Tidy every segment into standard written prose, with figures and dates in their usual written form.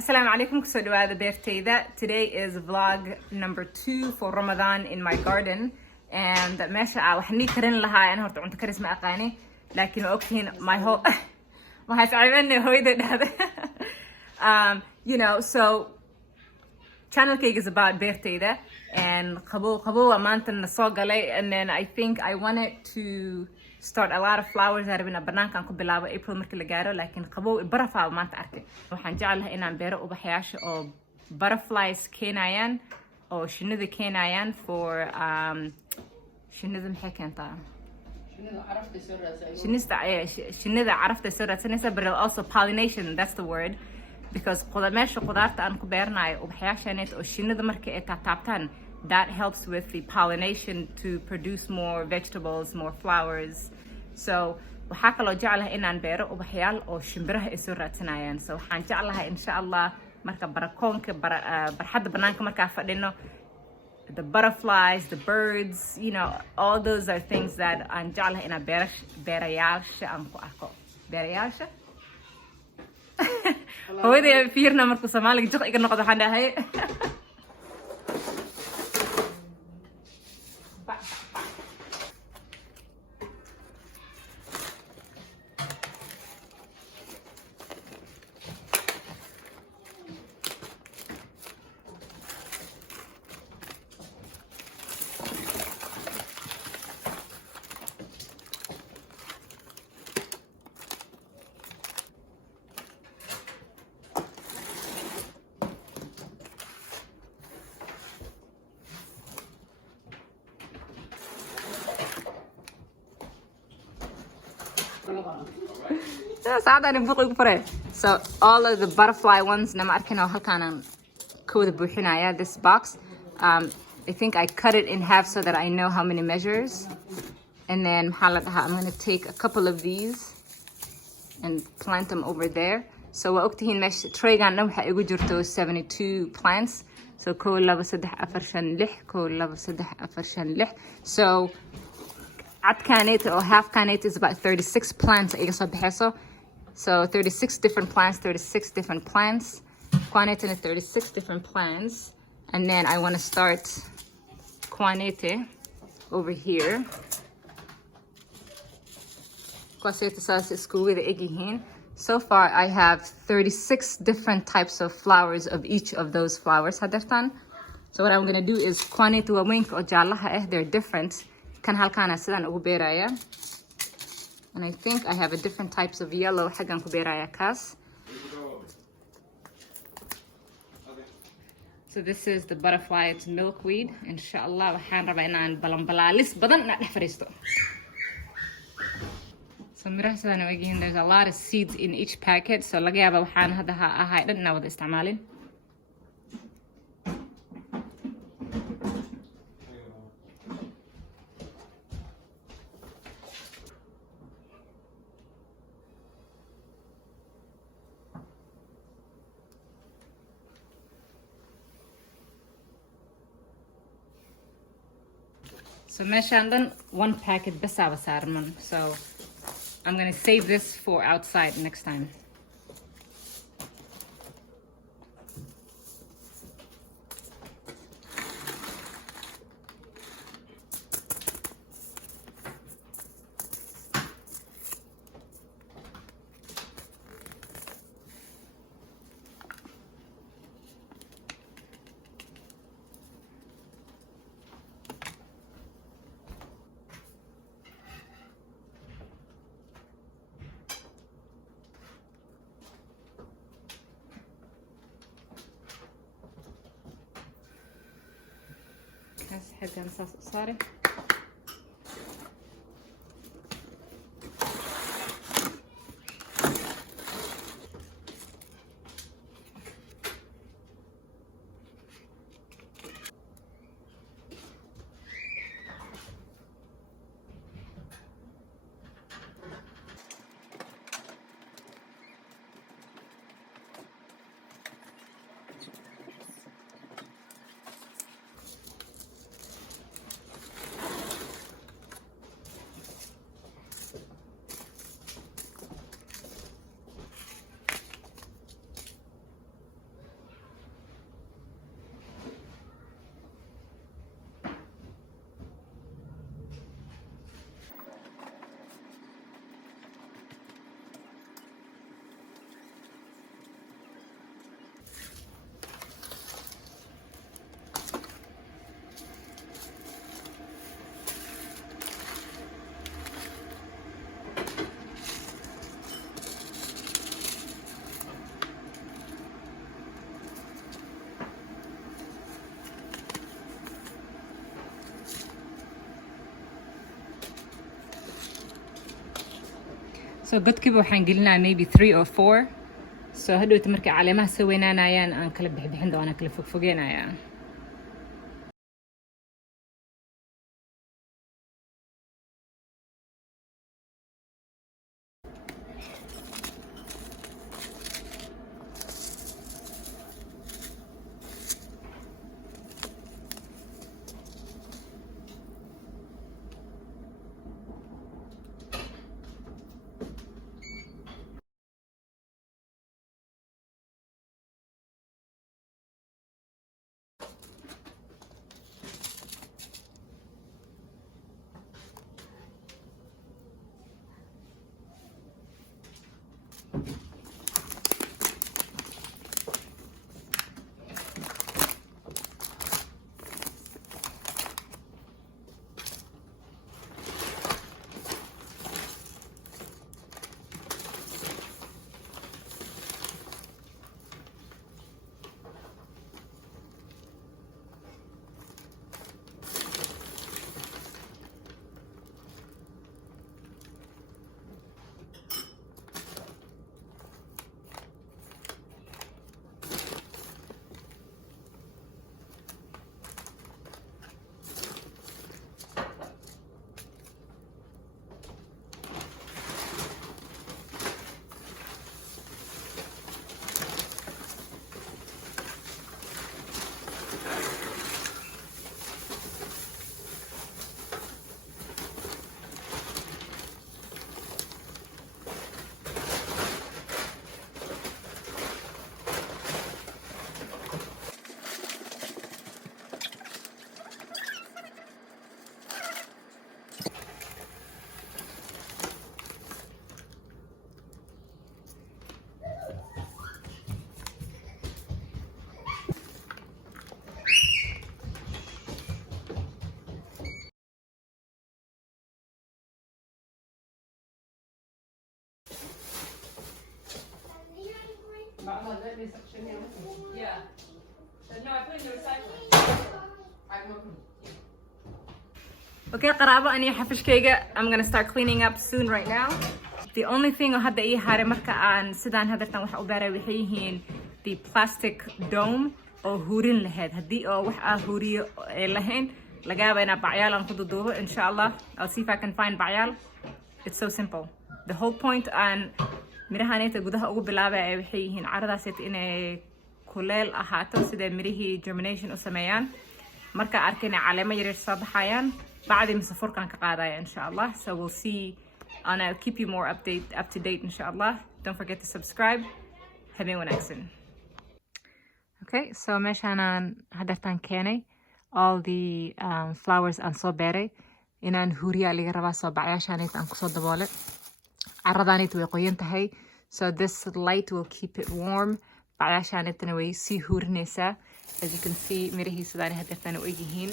Assalamu alaikum, kusoo dhawaada beertayda. Today is vlog number 2 for Ramadan in my garden. And meesha waxaan nii karin lahaa aan horta cunto karis ma aqaani, laakiin waa ogtihiin my whole waxay saameynay hooyada dhahda. You know, so channel cake is about beertayda and qabo maanta na soo galay, and then I think I wanted to start a lot of flowers rabina banaankan ku bilaabo April markii la gaaro, laakiin qabo barafa maanta arkay. Waxaan jeclahay inaan beero ubaxyaasha oo butterflies keenayaan oo shinnida keenayaan for shinnida maxay keentaa shinnida carafta soo raadsanaysa, but also pollination, that's the word, because meesha qudaarta aan ku beernayo ubaxyaashaaneed oo shinnida markii ay taabtaan, that helps with the pollination to produce more vegetables, more flowers. So waxaa kaloo jeclahay inaan beero ubaxyaal oo shimbiraha ay soo raadsanayaan. So waxaan jeclahay insha Allah marka barakoonka barxadda banaanka markaa fadhino, the butterflies, the birds, you know, all those are things that aan jeclahay inaan beerayaasha aan ku arko. Beerayaasha hooyaday fiirna markuu Soomaaliga jiq iga noqdo waxaan dhahay So all of the butterfly ones, nama arkino halkaan kooda buuxinaya this box. I think I cut it in half so that I know how many measures. And then I'm gonna take a couple of these and plant them over there. So waa ogtihiin meesha traygan waxa igu jirto 72 plants. So kow laba saddex afar shan lix, kow laba saddex afar shan lix. So adkanate or half kanate is about 36 plants. So 36 different plants, 36 different plants. Quanete 36 different plants. And then I want to start quanete over here. So far I have 36 different types of flowers of each of those flowers. So what I'm going to do is quanete wa wink or jalaha, they're different. Kan halkana sidan ugu beeraya, and I think I have a different types of yellow xagan ku beeraya kaas. So this is the butterfly, it's milkweed. Inshallah waxaan rabaa inaan balanbalaalis badan na dhex fariisto. So miraha sidan u egyihiin, there's a lot of seeds in each packet, so laga yaaba waxaan hadda ahay dhan inaan wada isticmaalin. So meshaan dhan one packet basaba saarman. So I'm gonna save this for outside next time. Sorry. So godkiiba waxaan gelinaa maybe 3 or 4. So hadhowta markay caleemaha soo weynaanayaan aan kala bixbixin doonaa kala fogfogeenayaa. Yeah. No, I put in the recycling. Okay, qaraabo ani xafishkayga. I'm gonna start cleaning up soon right now. The only thing oo hadda ii haray marka aan sidaan hadartan wax u baaray waxay yihiin the plastic dome oo hurin lahayd. Haddii oo wax aan huriyo lahayn laga yaabo inaan bacyaal aan ku duduubo inshallah. I'll see if I can find bacyaal. It's so simple. The whole point aan mirahaneeta gudaha ugu bilaabay ay waxay yihiin caradaasayt inay kuleel ahaato sida mirihii germination u sameeyaan marka arkayna caleemo yaryar soo baxayaan bacdi masafurkaan ka qaadaya inshallah. So we'll see and I'll keep you more up to date inshallah. Don't forget to subscribe. Habeen wanaagsan. Okay, so meeshaan hadartan keenay all the flowers aan soo beeray inaan huriya laga rabaa soo bacyaashaanayt aan kusoo daboole caradaanayt way qoyan tahay. So this light will keep it warm. Bacyaashaanaytana way sii hurinaysaa. As you can see, mirihii sidaan hadartan u egyihiin.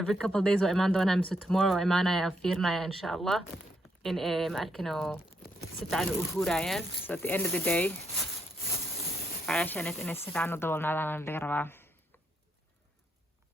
Every couple days oo imaan doonaa mise tomorrow oo imaanaya aan fiirinaya inshallah in ma arkino si fiican u hurayaan. So at the end of the day bacyaashaanayt inay si fiican u daboolnaadaan laga rabaa.